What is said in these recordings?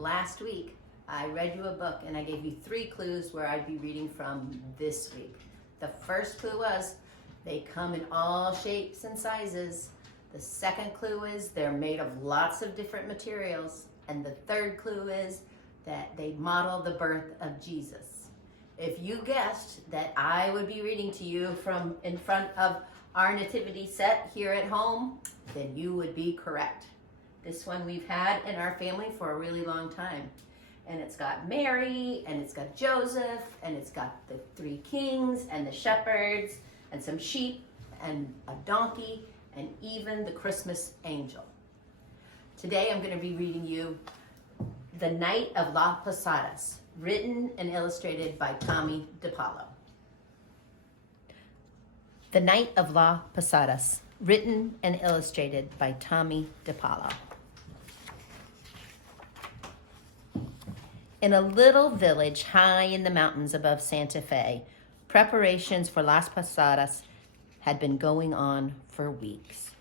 Last week, I read you a book and I gave you 3 clues where I'd be reading from this week. The first clue was they come in all shapes and sizes. The second clue is they're made of lots of different materials. And the third clue is that they model the birth of Jesus. If you guessed that I would be reading to you from in front of our nativity set here at home, then you would be correct. This one we've had in our family for a really long time. And it's got Mary, and it's got Joseph, and it's got the 3 kings, and the shepherds, and some sheep, and a donkey, and even the Christmas angel. Today I'm going to be reading you The Night of La Posadas, written and illustrated by Tommy DiPaolo. The Night of La Posadas, written and illustrated by Tommy DiPaolo. In a little village high in the mountains above Santa Fe, preparations for Las Posadas had been going on for weeks.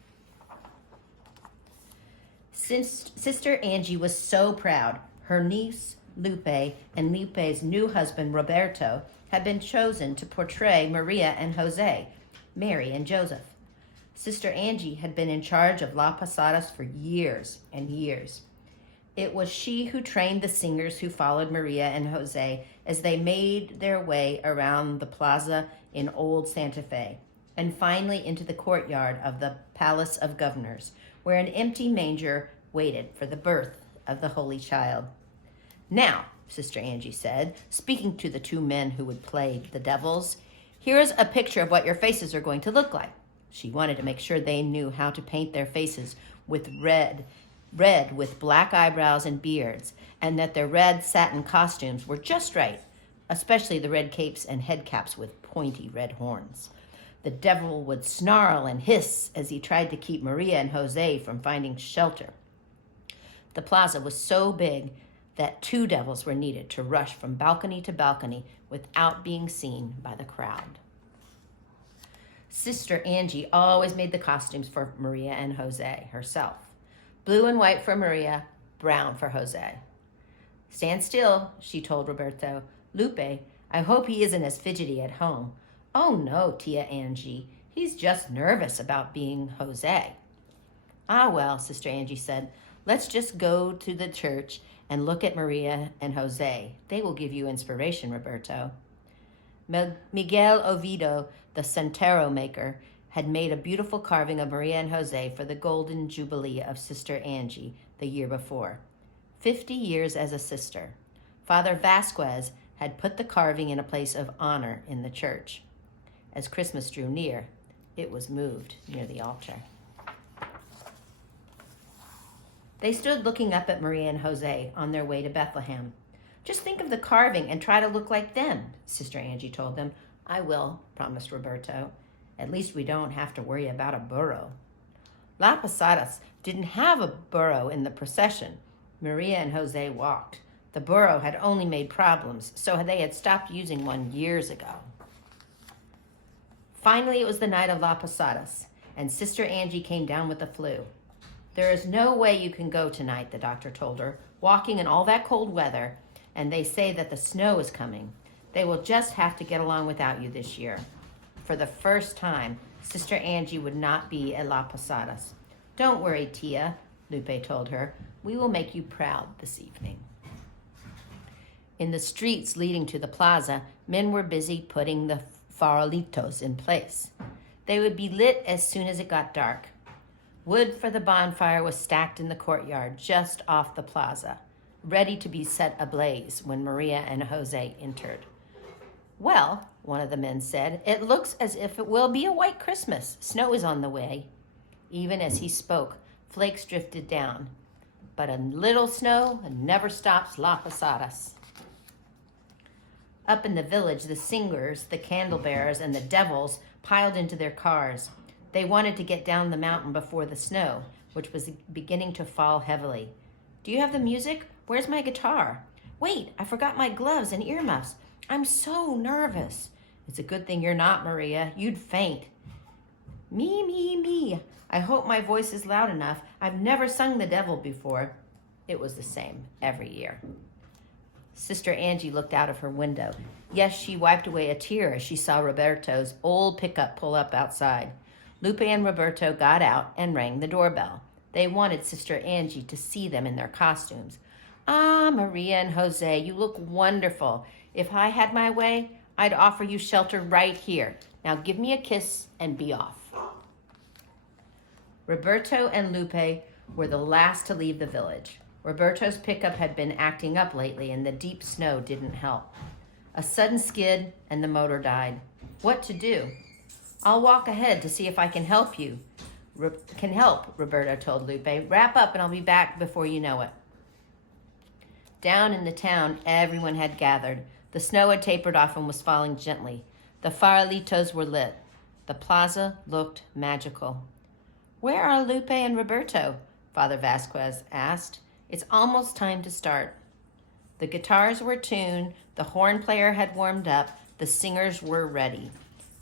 Since Sister Angie was so proud, her niece Lupe and Lupe's new husband Roberto had been chosen to portray Maria and Jose, Mary and Joseph. Sister Angie had been in charge of La Posadas for years and years. It was she who trained the singers who followed Maria and Jose as they made their way around the plaza in Old Santa Fe, and finally into the courtyard of the Palace of Governors, where an empty manger waited for the birth of the Holy Child. "Now," Sister Angie said, speaking to the 2 men who would play the devils, "here's a picture of what your faces are going to look like." She wanted to make sure they knew how to paint their faces with red with black eyebrows and beards, and that their red satin costumes were just right, especially the red capes and head caps with pointy red horns. The devil would snarl and hiss as he tried to keep Maria and Jose from finding shelter. The plaza was so big that 2 devils were needed to rush from balcony to balcony without being seen by the crowd. Sister Angie always made the costumes for Maria and Jose herself. Blue and white for Maria, brown for Jose. "Stand still," she told Roberto. "Lupe, I hope he isn't as fidgety at home." "Oh no, Tia Angie, he's just nervous about being Jose." "Ah well," Sister Angie said, "let's just go to the church and look at Maria and Jose. They will give you inspiration, Roberto." Miguel Oviedo, the centero maker, had made a beautiful carving of Maria and Jose for the Golden Jubilee of Sister Angie the year before. 50 years as a sister. Father Vasquez had put the carving in a place of honor in the church. As Christmas drew near, it was moved near the altar. They stood looking up at Maria and Jose on their way to Bethlehem. "Just think of the carving and try to look like them," Sister Angie told them. "I will," promised Roberto. "At least we don't have to worry about a burro." La Posadas didn't have a burro in the procession. Maria and Jose walked. The burro had only made problems, so they had stopped using one years ago. Finally, it was the night of La Posadas, and Sister Angie came down with the flu. "There is no way you can go tonight," the doctor told her, "walking in all that cold weather, and they say that the snow is coming. They will just have to get along without you this year." For the first time, Sister Angie would not be at La Posadas. "Don't worry, Tia," Lupe told her. "We will make you proud this evening." In the streets leading to the plaza, men were busy putting the farolitos in place. They would be lit as soon as it got dark. Wood for the bonfire was stacked in the courtyard just off the plaza, ready to be set ablaze when Maria and Jose entered. "Well," one of the men said, "it looks as if it will be a white Christmas. Snow is on the way." Even as he spoke, flakes drifted down. But a little snow never stops La Posadas. Up in the village, the singers, the candle bearers, and the devils piled into their cars. They wanted to get down the mountain before the snow, which was beginning to fall heavily. "Do you have the music? Where's my guitar? Wait, I forgot my gloves and earmuffs. I'm so nervous." "It's a good thing you're not, Maria. You'd faint." Me. I hope my voice is loud enough. I've never sung the devil before." It was the same every year. Sister Angie looked out of her window. Yes, she wiped away a tear as she saw Roberto's old pickup pull up outside. Lupe and Roberto got out and rang the doorbell. They wanted Sister Angie to see them in their costumes. Ah, Maria and Jose, you look wonderful. If I had my way, I'd offer you shelter right here. Now give me a kiss and be off. Roberto and Lupe were the last to leave the village. Roberto's pickup had been acting up lately, and the deep snow didn't help. A sudden skid, and the motor died. What to do? I'll walk ahead to see if I can help you. Can help, Roberto told Lupe. Wrap up and I'll be back before you know it. Down in the town, everyone had gathered. The snow had tapered off and was falling gently. The farolitos were lit. The plaza looked magical. Where are Lupe and Roberto? Father Vasquez asked. It's almost time to start. The guitars were tuned, the horn player had warmed up, the singers were ready.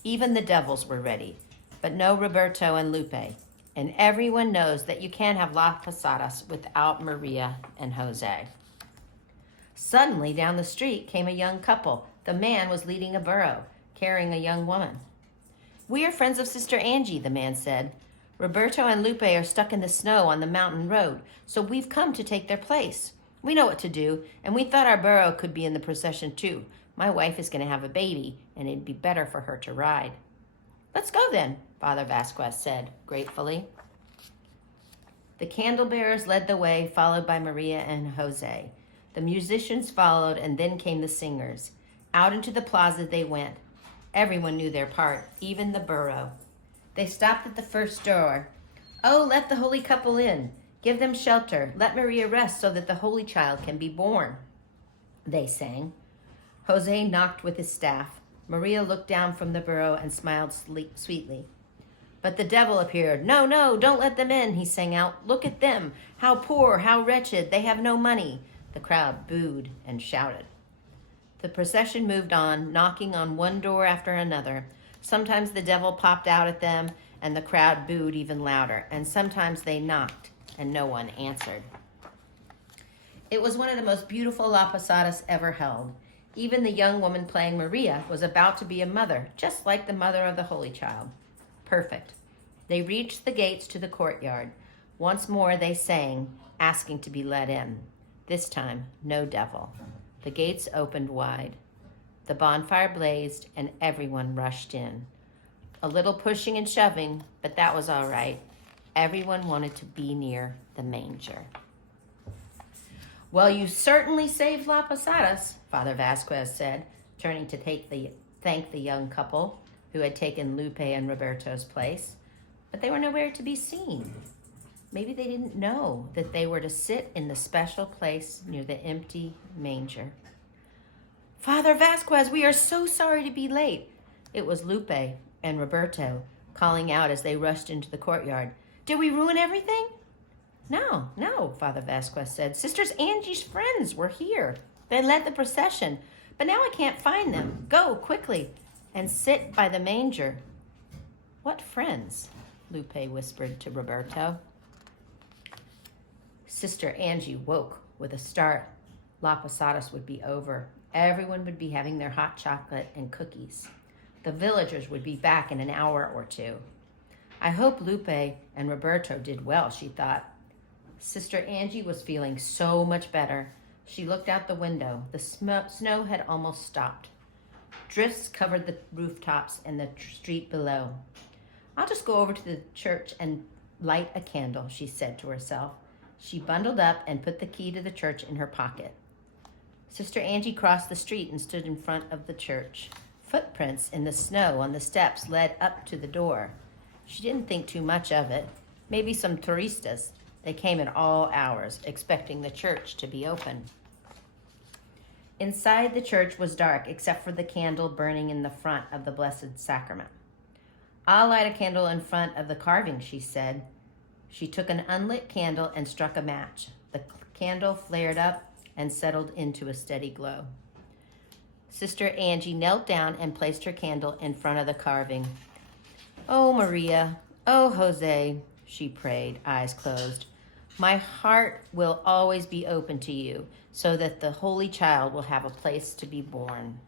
Even the devils were ready, but no Roberto and Lupe. And everyone knows that you can't have Las Posadas without Maria and Jose. Suddenly, down the street came a young couple. The man was leading a burro, carrying a young woman. We are friends of Sister Angie, the man said. Roberto and Lupe are stuck in the snow on the mountain road, so we've come to take their place. We know what to do, and we thought our burro could be in the procession too. My wife is going to have a baby, and it'd be better for her to ride. Let's go then, Father Vasquez said gratefully. The candle bearers led the way, followed by Maria and Jose. The musicians followed, and then came the singers. Out into the plaza they went. Everyone knew their part, even the burro. They stopped at the first door. Oh, let the holy couple in. Give them shelter. Let Maria rest so that the Holy Child can be born, they sang. Jose knocked with his staff. Maria looked down from the burro and smiled sweetly. But the devil appeared. No, no, don't let them in, he sang out. Look at them. How poor, how wretched. They have no money. The crowd booed and shouted. The procession moved on, knocking on one door after another. Sometimes the devil popped out at them, and the crowd booed even louder. And sometimes they knocked, and no one answered. It was one of the most beautiful La Posadas ever held. Even the young woman playing Maria was about to be a mother, just like the mother of the Holy Child. Perfect. They reached the gates to the courtyard. Once more they sang, asking to be let in. This time, no devil. The gates opened wide. The bonfire blazed, and everyone rushed in. A little pushing and shoving, but that was all right. Everyone wanted to be near the manger. Well, you certainly saved La Posadas, Father Vasquez said, turning to thank the young couple who had taken Lupe and Roberto's place. But they were nowhere to be seen. Maybe they didn't know that they were to sit in the special place near the empty manger. Father Vasquez, we are so sorry to be late. It was Lupe and Roberto calling out as they rushed into the courtyard. Did we ruin everything? No, Father Vasquez said. Sisters Angie's friends were here. They led the procession, but now I can't find them. Go quickly and sit by the manger. What friends? Lupe whispered to Roberto. Sister Angie woke with a start. La Posadas would be over. Everyone would be having their hot chocolate and cookies. The villagers would be back in an hour or two. I hope Lupe and Roberto did well, she thought. Sister Angie was feeling so much better. She looked out the window. The snow had almost stopped. Drifts covered the rooftops and the street below. I'll just go over to the church and light a candle, she said to herself. She bundled up and put the key to the church in her pocket. Sister Angie crossed the street and stood in front of the church. Footprints in the snow on the steps led up to the door. She didn't think too much of it. Maybe some turistas. They came at all hours, expecting the church to be open. Inside the church was dark, except for the candle burning in the front of the Blessed Sacrament. I'll light a candle in front of the carving, she said. She took an unlit candle and struck a match. The candle flared up and settled into a steady glow. Sister Angie knelt down and placed her candle in front of the carving. Oh, Maria, oh, Jose, she prayed, eyes closed. My heart will always be open to you, so that the Holy Child will have a place to be born.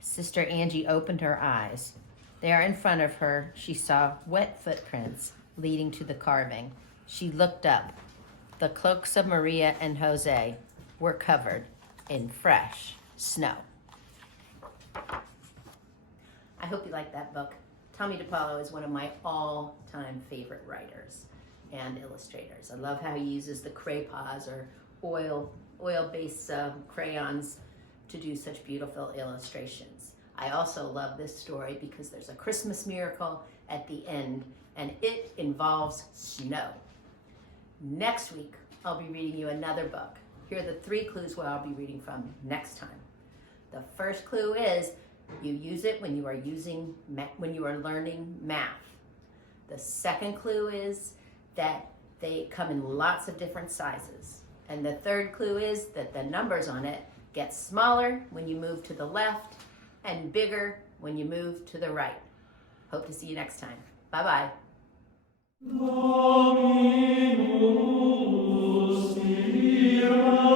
Sister Angie opened her eyes. There in front of her, she saw wet footprints leading to the carving. She looked up. The cloaks of Maria and Jose were covered in fresh snow. I hope you like that book. Tommy DePaulo is one of my all-time favorite writers and illustrators. I love how he uses the crayons or oil-based crayons to do such beautiful illustrations. I also love this story because there's a Christmas miracle at the end, and it involves snow. Next week, I'll be reading you another book. Here are the 3 clues where I'll be reading from next time. The first clue is you use it when you are learning math. The second clue is that they come in lots of different sizes. And the third clue is that the numbers on it get smaller when you move to the left and bigger when you move to the right. Hope to see you next time. Bye-bye. Dominus ira